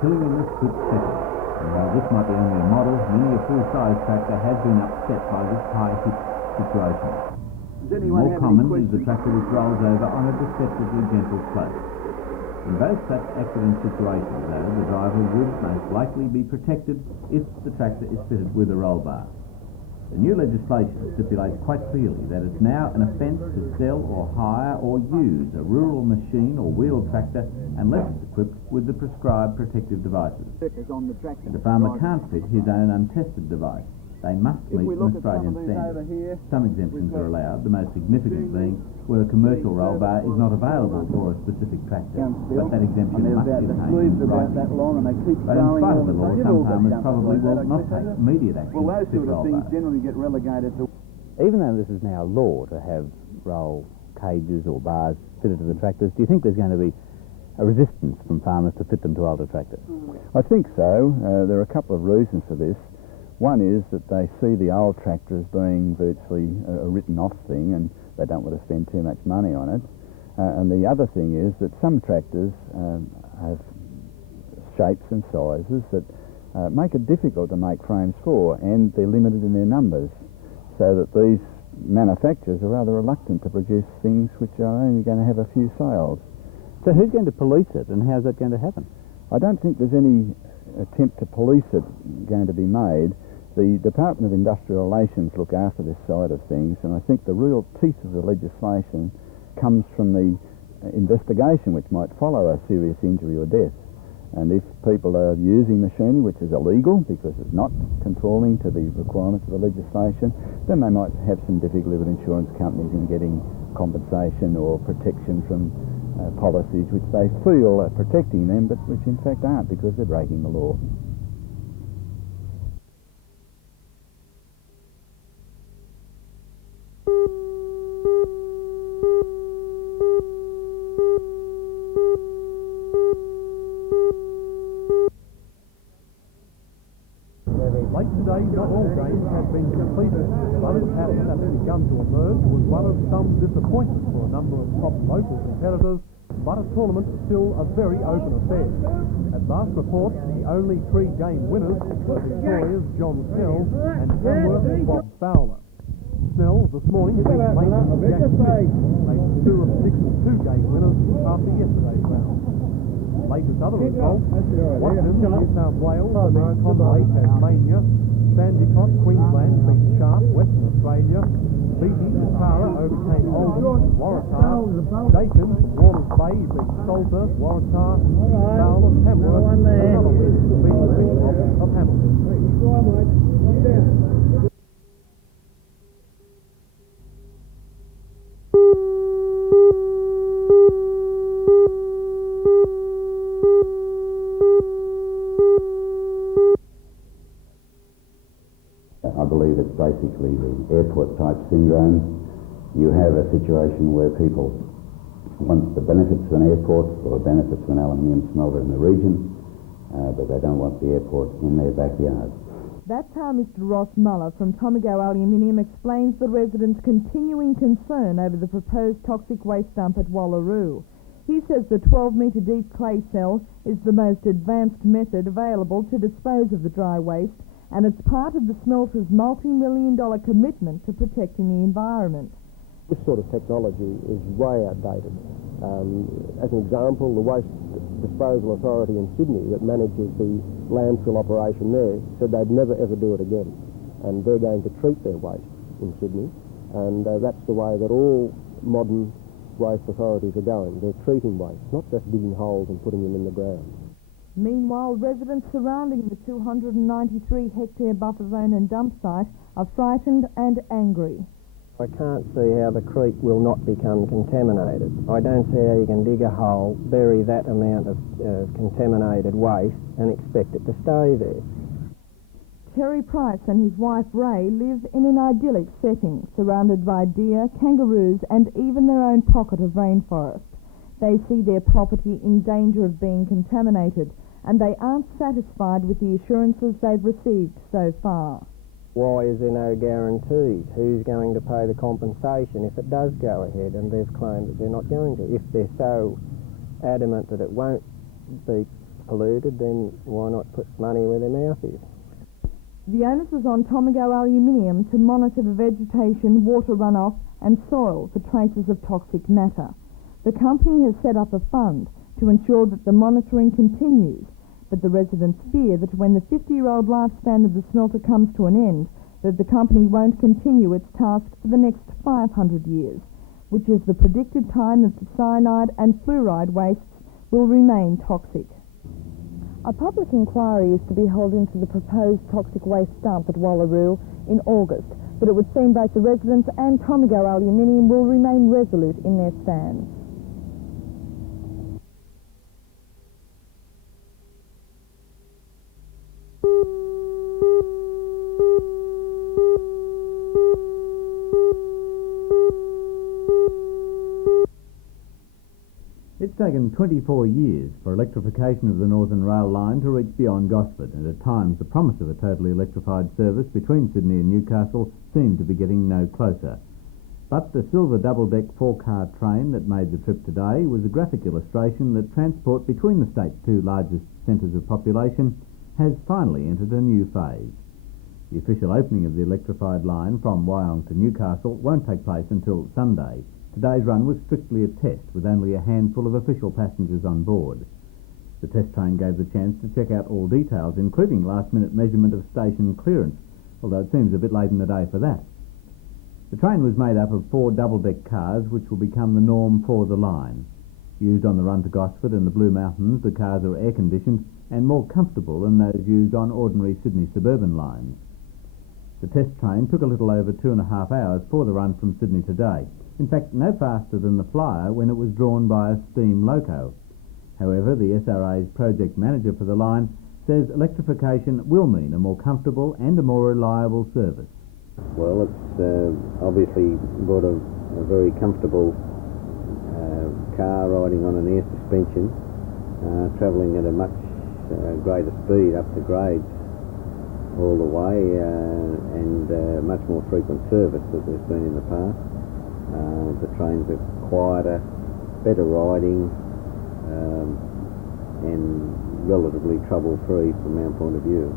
killing in a split second. And while this might be only a model, many a full-size tractor has been upset by this high-hit situation. More common is the tractor which rolls over on a deceptively gentle slope. In both such accident situations, though, the driver would most likely be protected if the tractor is fitted with a roll bar. The new legislation stipulates quite clearly that it's now an offence to sell or hire or use a rural machine or wheel tractor unless it's equipped with the prescribed protective devices. The farmer can't fit his own untested device. They must meet an Australian standard. Some exemptions are allowed, the most significant being where a commercial roll bar is not available for a specific tractor, but that exemption must be obtained in writing. But in spite of the law, some farmers probably will not take immediate action to fit roll bars. Even though this is now law to have roll cages or bars fitted to the tractors, do you think there's going to be a resistance from farmers to fit them to older tractors? I think so. There are a couple of reasons for this. One is that they see the old tractor as being virtually a written-off thing and they don't want to spend too much money on it. And the other thing is that some tractors have shapes and sizes that make it difficult to make frames for, and they're limited in their numbers, so that these manufacturers are rather reluctant to produce things which are only going to have a few sales. So who's going to police it, and how's that going to happen? I don't think there's any attempt to police it going to be made. The Department of Industrial Relations look after this side of things, and I think the real teeth of the legislation comes from the investigation which might follow a serious injury or death. And if people are using machinery which is illegal because it's not conforming to the requirements of the legislation, then they might have some difficulty with insurance companies in getting compensation or protection from policies which they feel are protecting them, but which in fact aren't, because they're breaking the law. Late today, not all games have been completed, but a pattern that has begun to emerge was one of some disappointment for a number of top local competitors, but a tournament still a very open affair. At last report, the only 3 game winners were Victoria's John Snell and Tamworth's Bob Fowler. Snell this morning beat Leighton's Jack Smith, made 2 of 6 2-game winners after yesterday's round. Latest other results: Watkins, New South Wales, Conway, Tasmania, Sandicott, Queensland beat Sharp, Western Australia, Beatty, Tara overcame Oldham, Waratah, Dakin, Warners Bay beat Salter, Waratah, Fowler, Tamworth, another win beat Bishop of Hamilton. I believe it's basically the airport-type syndrome. You have a situation where people want the benefits of an airport or the benefits of an aluminium smelter in the region, but they don't want the airport in their backyard. That's how Mr. Ross Muller from Tomago Aluminium explains the residents' continuing concern over the proposed toxic waste dump at Wallaroo. He says the 12-metre deep clay cell is the most advanced method available to dispose of the dry waste, and it's part of the smelter's multi-million-dollar commitment to protecting the environment. This sort of technology is way outdated. As an example, the Waste Disposal Authority in Sydney that manages the landfill operation there said they'd never ever do it again, and they're going to treat their waste in Sydney, and that's the way that all modern waste authorities are going. They're treating waste, not just digging holes and putting them in the ground. Meanwhile, residents surrounding the 293-hectare buffer zone and dump site are frightened and angry. I can't see how the creek will not become contaminated. I don't see how you can dig a hole, bury that amount of contaminated waste and expect it to stay there. Terry Price and his wife Ray live in an idyllic setting, surrounded by deer, kangaroos and even their own pocket of rainforest. They see their property in danger of being contaminated, and they aren't satisfied with the assurances they've received so far. Why is there no guarantees? Who's going to pay the compensation if it does go ahead? And they've claimed that they're not going to. If they're so adamant that it won't be polluted, then why not put money where their mouth is? The onus is on Tomago Aluminium to monitor the vegetation, water runoff and soil for traces of toxic matter. The company has set up a fund to ensure that the monitoring continues, but the residents fear that when the 50-year-old lifespan of the smelter comes to an end, that the company won't continue its task for the next 500 years, which is the predicted time that the cyanide and fluoride wastes will remain toxic. A public inquiry is to be held into the proposed toxic waste dump at Wallaroo in August, but it would seem both the residents and Tomago Aluminium will remain resolute in their stands. It's taken 24 years for electrification of the Northern Rail line to reach beyond Gosford, and at times the promise of a totally electrified service between Sydney and Newcastle seemed to be getting no closer. But the silver double-deck 4-car train that made the trip today was a graphic illustration that transport between the state's two largest centres of population has finally entered a new phase. The official opening of the electrified line from Wyong to Newcastle won't take place until Sunday. Today's run was strictly a test, with only a handful of official passengers on board. The test train gave the chance to check out all details, including last-minute measurement of station clearance, although it seems a bit late in the day for that. The train was made up of 4 double-deck cars, which will become the norm for the line. Used on the run to Gosford and the Blue Mountains, the cars are air-conditioned and more comfortable than those used on ordinary Sydney suburban lines. The test train took a little over 2.5 hours for the run from Sydney today. In fact, no faster than the Flyer when it was drawn by a steam loco. However, the SRA's project manager for the line says electrification will mean a more comfortable and a more reliable service. Well, it's obviously brought a very comfortable car riding on an air suspension, travelling at a much greater speed up the grades all the way, and much more frequent service than there's been in the past. The trains are quieter, better riding, and relatively trouble-free from our point of view.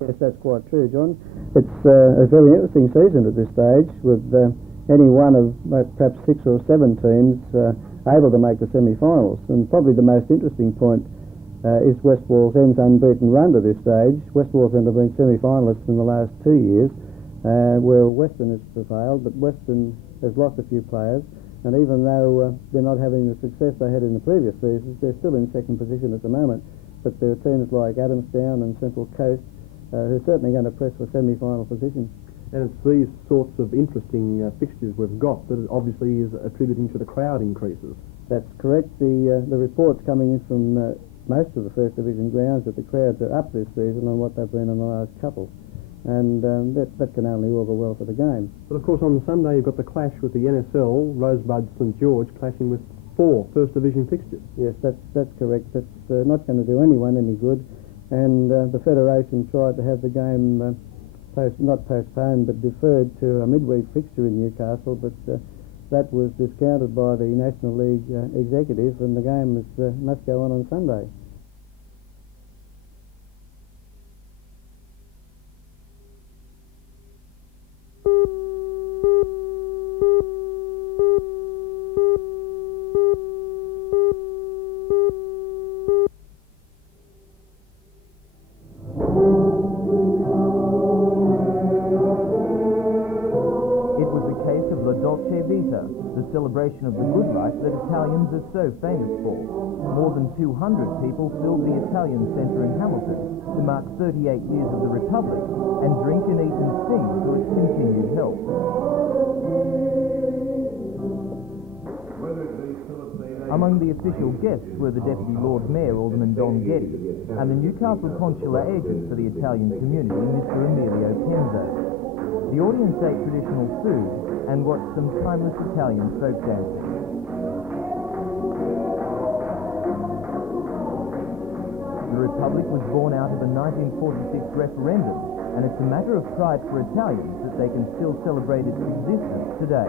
Yes, that's quite true, John. It's a very interesting season at this stage, with any one of perhaps 6 or 7 teams able to make the semi-finals. And probably the most interesting point is West Wallsend's unbeaten run to this stage. West Wallsend have been semi-finalists in the last 2 years, where Western has prevailed, but Western has lost a few players. And even though they're not having the success they had in the previous seasons, they're still in second position at the moment. But there are teams like Adamstown and Central Coast who are certainly going to press for semi-final position. And it's these sorts of interesting fixtures we've got that obviously is attributing to the crowd increases. That's correct. The reports coming in from most of the First Division grounds that the crowds are up this season on what they've been in the last couple. And that can only augur well for the game. But of course on the Sunday you've got the clash with the NSL, Rosebud St George, clashing with 4 First Division fixtures. Yes, that's correct. That's not going to do anyone any good. And the Federation tried to have the game not postponed but deferred to a midweek fixture in Newcastle, but that was discounted by the National League executive, and the game must go on Sunday. The celebration of the good life that Italians are so famous for. More than 200 people filled the Italian Centre in Hamilton to mark 38 years of the Republic and drink and eat and sing for its continued health. Among the official guests were the Deputy Lord Mayor, Alderman Don Getty, and the Newcastle Consular Agent for the Italian community, Mr. Emilio Penzo. The audience ate traditional food and watched some timeless Italian folk dancing. the Republic was born out of a 1946 referendum, and it's a matter of pride for Italians that they can still celebrate its existence today.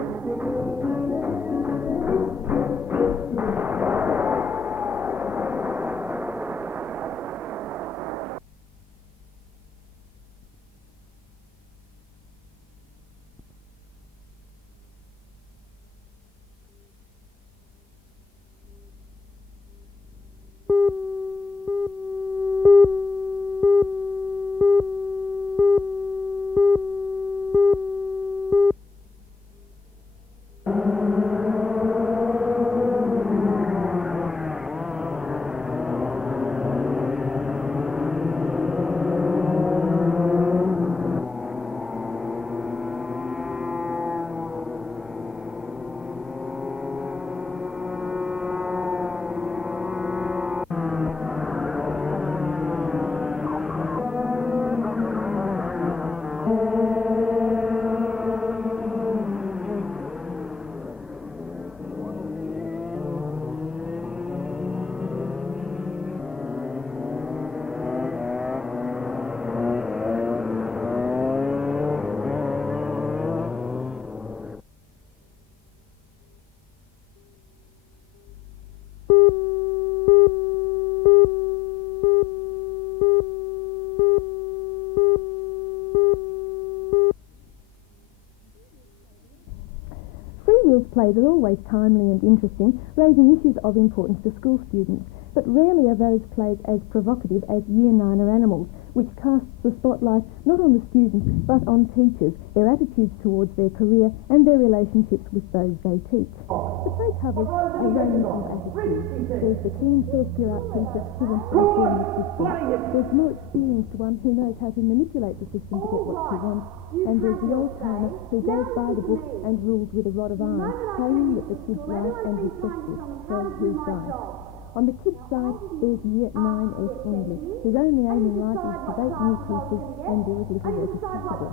Freewheels plays are always timely and interesting, raising issues of importance to school students, but rarely are those plays as provocative as Year 9er Animals, which casts the spotlight not on the students but on teachers, their attitudes towards their career and their relationships with those they teach. The play covers a range of attitudes. There's the keen first-year art teacher who wants to reform the system. There's the more experienced one who knows how to manipulate the system to get what she wants. And there's the old-timer who goes by the book and rules with a rod of iron, claiming that the kids like and respect it. So who's right? On the kids' side, there's Year 9S English, whose only aim in life is to bake new teachers and do as little work as possible.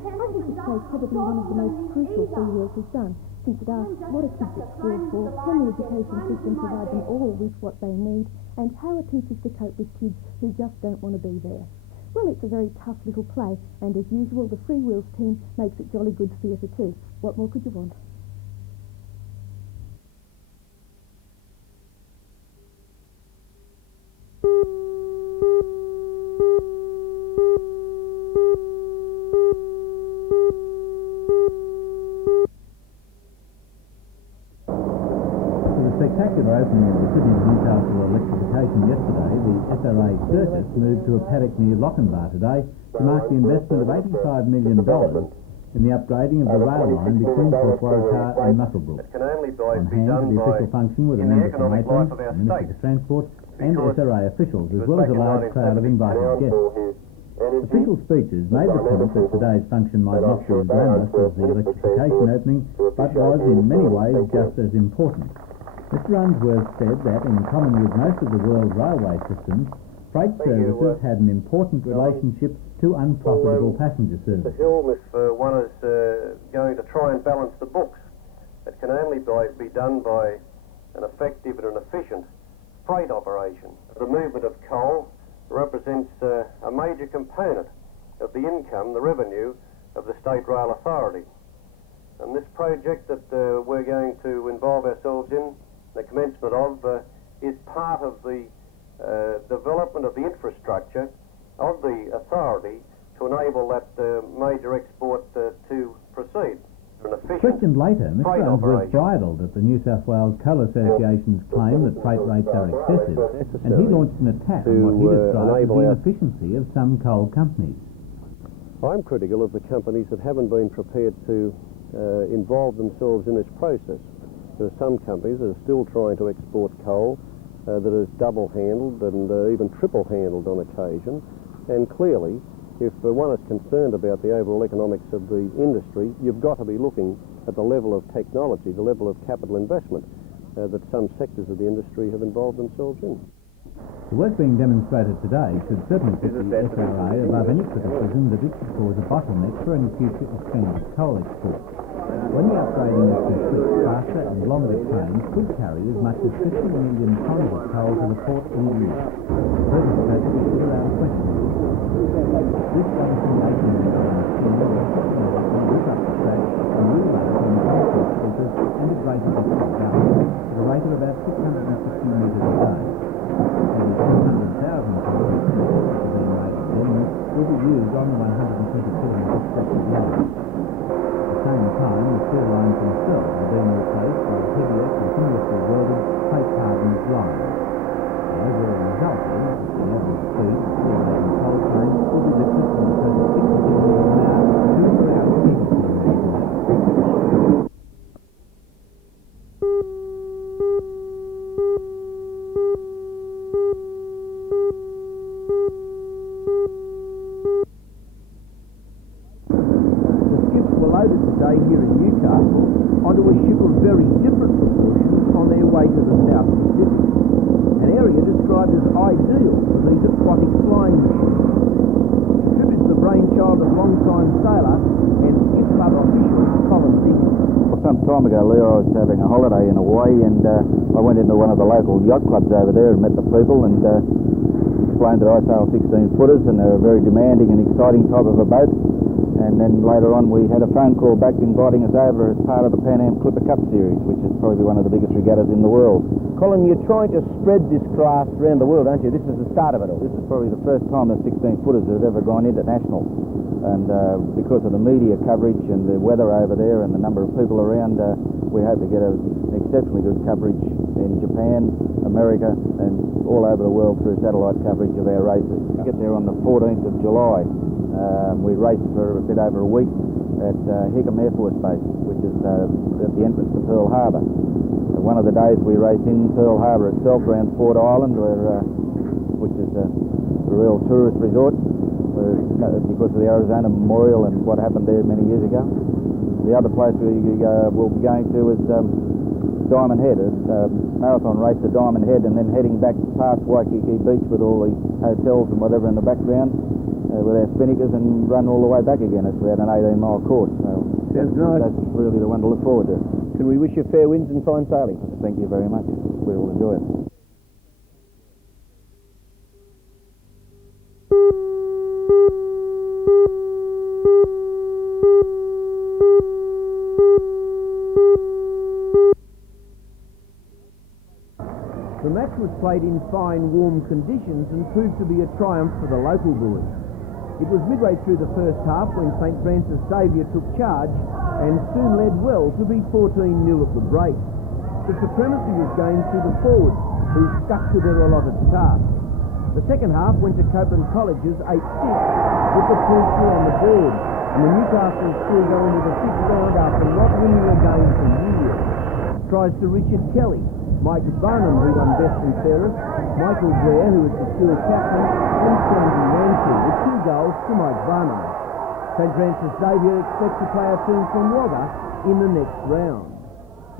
I think this play is probably one of the most crucial Freewheels has done, since it asks what are kids at school for, can the education system provide them all with what they need, and how are teachers to cope with kids who just don't want to be there. Well, it's a very tough little play, and as usual, the Freewheels team makes it jolly good theatre too. What more could you want? Spectacular opening of the City of Newcastle electrification yesterday, the SRA Circus moved to a paddock near Lochinvar today to mark the investment of $85 million in the upgrading of the rail line between Port Waratah and Muswellbrook. On hand to the official function were the member for Maitland, the Minister for Transport and SRA officials, as well as a large crowd of invited guests. Official speeches made the point that today's function might not be as glamorous as the electrification opening, but was in many ways just as important. Mr. Unsworth said that, in common with most of the world railway systems, freight services had an important relationship to unprofitable passenger service. The Hill, if one is going to try and balance the books, it can only be done by an effective and an efficient freight operation. The movement of coal represents a major component of the income, the revenue of the State Rail Authority. And this project that we're going to involve ourselves in, the commencement of, is part of the development of the infrastructure of the authority to enable that major export to proceed. Questioned later, Mr. Unsworth bridled at the New South Wales Coal Association's claim that freight rates are excessive, and he launched an attack on what he described as the inefficiency of some coal companies. I'm critical of the companies that haven't been prepared to involve themselves in this process. There are some companies that are still trying to export coal that is double-handled and even triple-handled on occasion. And clearly, if one is concerned about the overall economics of the industry, you've got to be looking at the level of technology, the level of capital investment that some sectors of the industry have involved themselves in. The work being demonstrated today should certainly put the SRA above any criticism that it could cause a bottleneck for any future expanded coal export. When the upgrading is complete, faster and longer trains could carry as much as 50 million tonnes of coal to the port in a year. Present capacity is around 20 million. This 17-18 machine will whip up the track and reload from transport filters and a greater distance down at a rate of about 660 metres a day. Nearly 200,000 tonnes of coal being made then will be used on the 120 kilometre stretch of line. At the same time, the steel lines themselves are being replaced by heavier, continuously welded, plate-hardened lines. The overall result is that the average speed of steel-laden coal trains will be lifted from the present 60 kilometres an hour to around 80 kilometres an hour. Today here in Newcastle onto a ship of very different proportions on their way to the South Pacific, an area described as ideal for these aquatic flying machines. The trip is the brainchild of long-time sailor and Skiff Club official Colin Dixon. Some time ago, Leo, I was having a holiday in Hawaii, and I went into one of the local yacht clubs over there and met the people and explained that I sail 16-footers and they're a very demanding and exciting type of a boat. And then later on we had a phone call back inviting us over as part of the Pan Am Clipper Cup Series, which is probably one of the biggest regattas in the world. Colin, you're trying to spread this craft around the world, aren't you? This is the start of it all. This is probably the first time that 16-footers have ever gone international. And because of the media coverage and the weather over there and the number of people around, we hope to get an exceptionally good coverage in Japan, America, and all over the world through satellite coverage of our races. We get there on the 14th of July. We raced for a bit over a week at Hickam Air Force Base, which is at the entrance to Pearl Harbor. One of the days we raced in Pearl Harbor itself around Ford Island, which is a real tourist resort because of the Arizona Memorial and what happened there many years ago. The other place we'll be going to is Diamond Head, a marathon race to Diamond Head, and then heading back past Waikiki Beach with all the hotels and whatever in the background with our spinnakers and run all the way back again. It's about an 18-mile course. So sounds nice. That's really the one to look forward to. Can we wish you fair winds and fine sailing? Thank you very much. We will enjoy it. The match was played in fine, warm conditions and proved to be a triumph for the local boys. It was midway through the first half when St Francis Xavier took charge and soon led well to be 14-0 at the break. The supremacy was gained through the forwards, who stuck to their allotted task. The second half went to Copeland College's 8-6 with the points on the board, and the Newcastle crew go into the sixth round after not winning a game for years. Tries to Richard Kelly, Mike Barnum, who won best and fairest, Michael Ware, who was the school captain, and Sandy Ranchi, with 2 goals to Mike Barnum. St Francis Xavier expects to play a team from Wagga in the next round.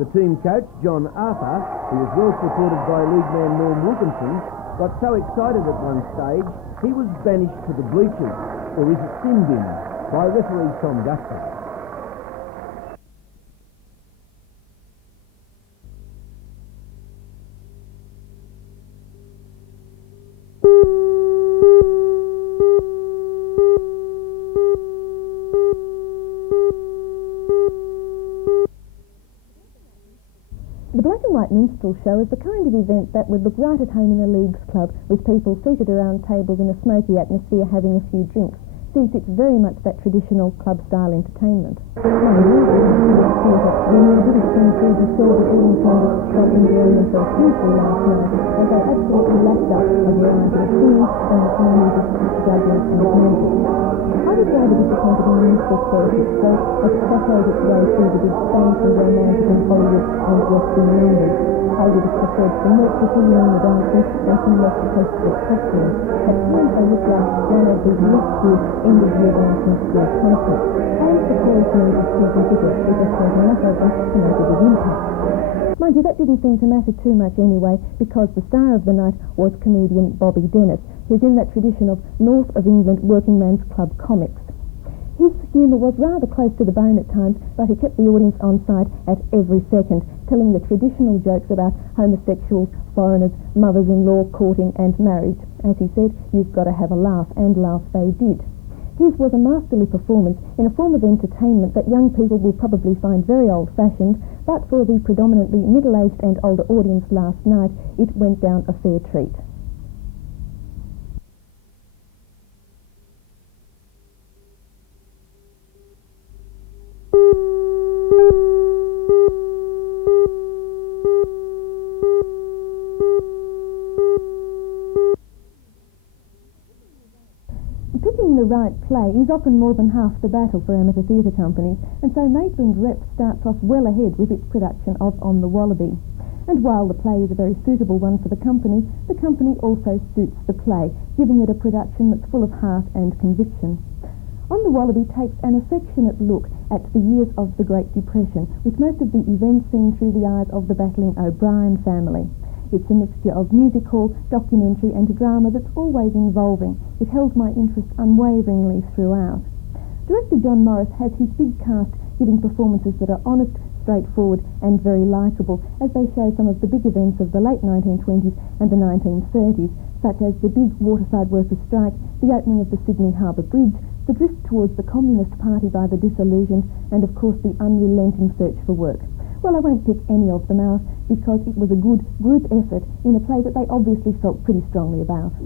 The team coach, John Arthur, who was well supported by league man Norm Wilkinson, got so excited at one stage he was banished to the bleachers, or is it sin bin, by referee Tom Guston. The Black and White Minstrel Show is the kind of event that would look right at home in a leagues club, with people seated around tables in a smoky atmosphere having a few drinks, since it's very much that traditional club-style entertainment. When we did sing through the show that we intended to stop enjoying themselves hugely last night, as they absolutely lapped up a variety of singing, dance, music, juggling and music. I was rather disappointed in the musical circuit, so as it plateaued its way through the big Spanish and romantic and Hollywood and Western numbers. I would have preferred some more continuing in the dancing and some less appropriate costumes. At times they looked like one of these less good end-of-year dancing school concerts, and surprised me to see the figure, it was quite enough of them to make a big impact. Mind you, that didn't seem to matter too much anyway, because the star of the night was comedian Bobby Dennis, who's in that tradition of North of England working man's club comics. His humour was rather close to the bone at times, but he kept the audience on side at every second, telling the traditional jokes about homosexuals, foreigners, mothers-in-law, courting and marriage. As he said, you've got to have a laugh, and laugh they did. His was a masterly performance in a form of entertainment that young people will probably find very old-fashioned, but for the predominantly middle-aged and older audience last night, it went down a fair treat. Picking the right play is often more than half the battle for amateur theatre companies, and so Maitland Rep starts off well ahead with its production of On the Wallaby. And while the play is a very suitable one for the company also suits the play, giving it a production that's full of heart and conviction. On the Wallaby takes an affectionate look at the years of the Great Depression, with most of the events seen through the eyes of the battling O'Brien family. It's a mixture of music hall, documentary and drama that's always involving. It held my interest unwaveringly throughout. Director John Morris has his big cast giving performances that are honest, straightforward and very likeable, as they show some of the big events of the late 1920s and the 1930s, such as the big waterside workers' strike, the opening of the Sydney Harbour Bridge, the drift towards the Communist Party by the disillusioned, and of course the unrelenting search for work. Well, I won't pick any of them out because it was a good group effort in a play that they obviously felt pretty strongly about.